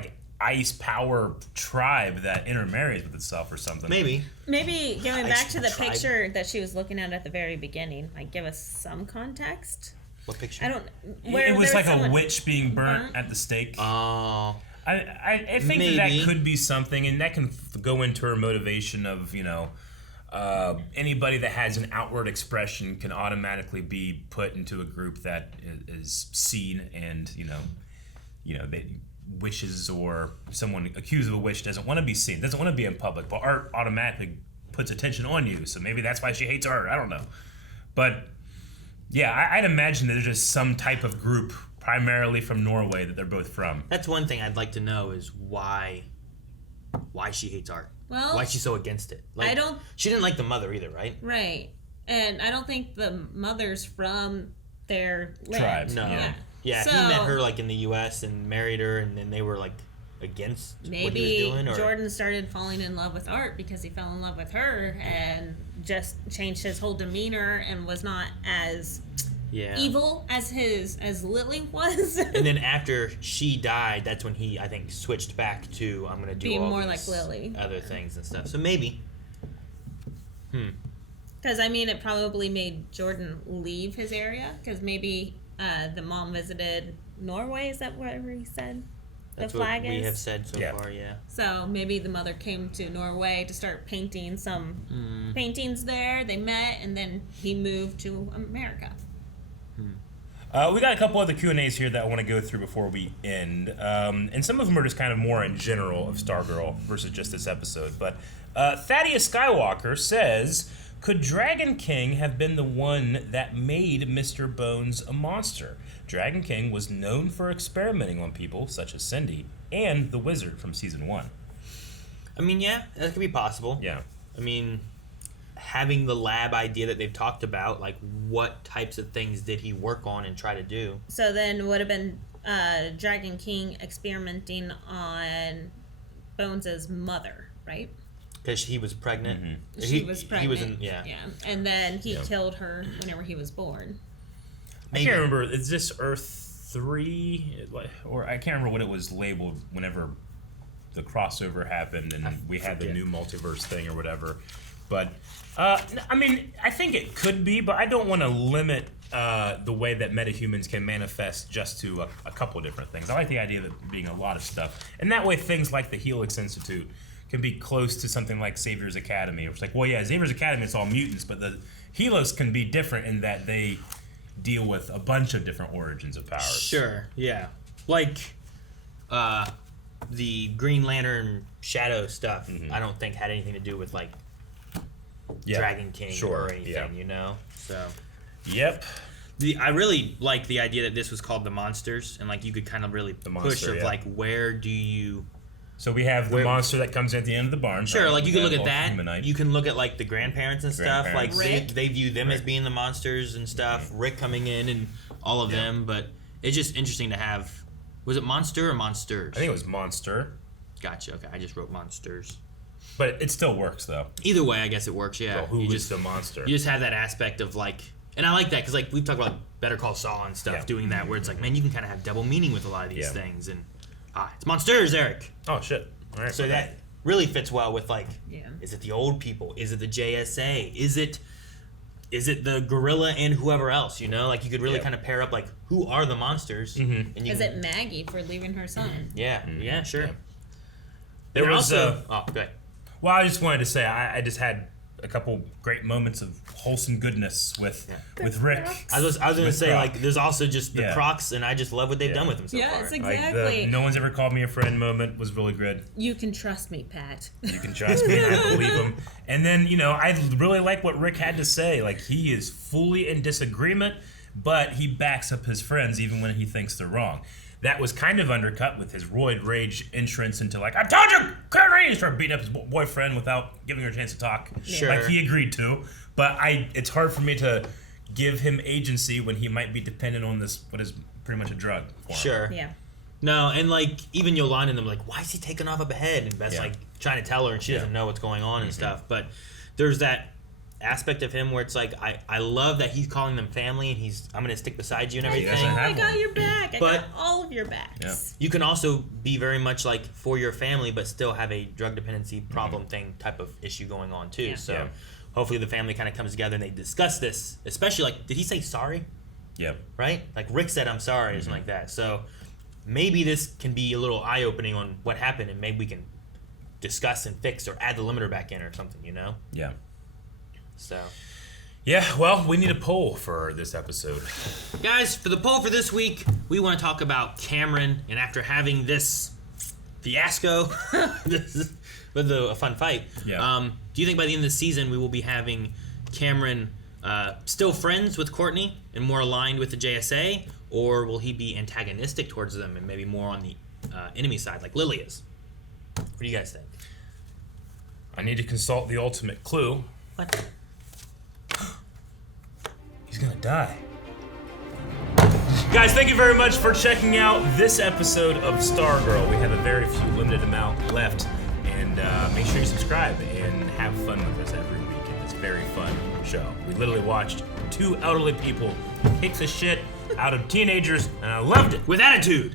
ice power tribe that intermarries with itself or something. Maybe going back to the picture that she was looking at the very beginning, give us some context. What picture? I don't... It was a witch being burnt at the stake. Oh... I think that could be something, and that can go into her motivation of, anybody that has an outward expression can automatically be put into a group that is seen, and, they wishes, or someone accused of a witch doesn't want to be seen, doesn't want to be in public, but art automatically puts attention on you, so maybe that's why she hates art, I don't know. But, yeah, I'd imagine that there's just some type of group primarily from Norway that they're both from. That's one thing I'd like to know is why she hates art. Well, why she's so against it. She didn't like the mother either, right? Right. And I don't think the mother's from their land. Tribe. No. Yeah. Yeah, he met her in the U.S. and married her, and then they were against what he Maybe was doing? Or Jordan started falling in love with Art because he fell in love with her and just changed his whole demeanor and was not as evil as Lily was. And then after she died, that's when he, I think, switched back to I'm gonna do Being all more these like Lily. other things and stuff. So maybe. Because, I mean, it probably made Jordan leave his area. Because maybe the mom visited Norway. Is that where he said That's the flag what we is? have said so far, yeah. So maybe the mother came to Norway to start painting some paintings there. They met, and then he moved to America. We got a couple other Q&As here that I want to go through before we end. And some of them are just kind of more in general of Stargirl versus just this episode. But Thaddeus Skywalker says, could Dragon King have been the one that made Mr. Bones a monster? Dragon King was known for experimenting on people, such as Cindy, and the Wizard from Season 1. I mean, yeah, that could be possible. Yeah. I mean, having the lab idea that they've talked about, like what types of things did he work on and try to do? So then would have been Dragon King experimenting on Bones' mother, right? Because he was pregnant. She was pregnant. He was in, yeah. And then he killed her whenever he was born. I can't remember, is this Earth 3? Or I can't remember what it was labeled whenever the crossover happened and we had the new multiverse thing or whatever. But, I mean, I think it could be, but I don't want to limit the way that metahumans can manifest just to a couple of different things. I like the idea of it being a lot of stuff. And that way things like the Helix Institute can be close to something like Xavier's Academy. It's like, well, yeah, Xavier's Academy, it's all mutants, but the Helix can be different in that they deal with a bunch of different origins of powers. Sure, yeah. Like, the Green Lantern Shadow stuff, I don't think had anything to do with, like, Dragon King or anything, you know? So. Yep. I really like the idea that this was called the Monsters, and, like, you could kind of really push of, like, where do you... So we have the monster that comes at the end of the barn. Sure, like you can look at that. Ultra-Humanite. You can look at like the grandparents and stuff. Like they view them as being the monsters and stuff. Rick coming in and all of them. But it's just interesting to have. Was it Monster or Monsters? I think it was Monster. Gotcha. Okay, I just wrote Monsters. But it still works though. Either way, I guess it works. Yeah. So who is the monster? You just have that aspect of like, and I like that because like we've talked about like, Better Call Saul and stuff doing that where it's like, man, you can kind of have double meaning with a lot of these things and. It's Monsters, Eric. Oh, shit. All right. So that really fits well with, like, is it the old people? Is it the JSA? Is it the gorilla and whoever else, you know? Like, you could really kind of pair up, like, who are the monsters? And Is it Maggie for leaving her son? Yeah, sure. Yeah. There was also... oh, go ahead. Well, I just wanted to say, I just had a couple great moments of wholesome goodness with Rick. I was going to say, like, there's also just the Crocs, and I just love what they've done with them so far. Yes, exactly. Like no one's ever called me a friend moment was really good. You can trust me, Pat. You can trust me, I believe him. And then, you know, I really like what Rick had to say. Like, he is fully in disagreement, but he backs up his friends even when he thinks they're wrong. That was kind of undercut with his roid rage entrance into like, I told you, Clary! He started beating up his boyfriend without giving her a chance to talk. Sure. Like he agreed to. But it's hard for me to give him agency when he might be dependent on this, what is pretty much a drug for him. Sure. Yeah. No, and like, even Yolanda and them, like, why is he taking off up ahead? And Beth's like trying to tell her, and she doesn't know what's going on and stuff. But there's that aspect of him where it's like, I love that he's calling them family and I'm going to stick beside you and everything. I got your back. I But- got all of your backs. You can also be very much like for your family, but still have a drug dependency problem thing type of issue going on too. So hopefully the family kind of comes together and they discuss this. Especially like, did he say sorry? Yep. Right? Like Rick said, I'm sorry, or something like that. So maybe this can be a little eye opening on what happened, and maybe we can discuss and fix or add the limiter back in or something. You know? Yeah. So. Yeah, well, we need a poll for this episode. Guys, for the poll for this week, we want to talk about Cameron, and after having this fiasco, with a fun fight, do you think by the end of the season we will be having Cameron still friends with Courtney and more aligned with the JSA, or will he be antagonistic towards them and maybe more on the enemy side like Lily is? What do you guys think? I need to consult the ultimate clue. What? He's gonna die. Guys, thank you very much for checking out this episode of Stargirl. We have a very few limited amount left, and make sure you subscribe and have fun with us every week in this very fun show. We literally watched two elderly people kick the shit out of teenagers, and I loved it. With attitude.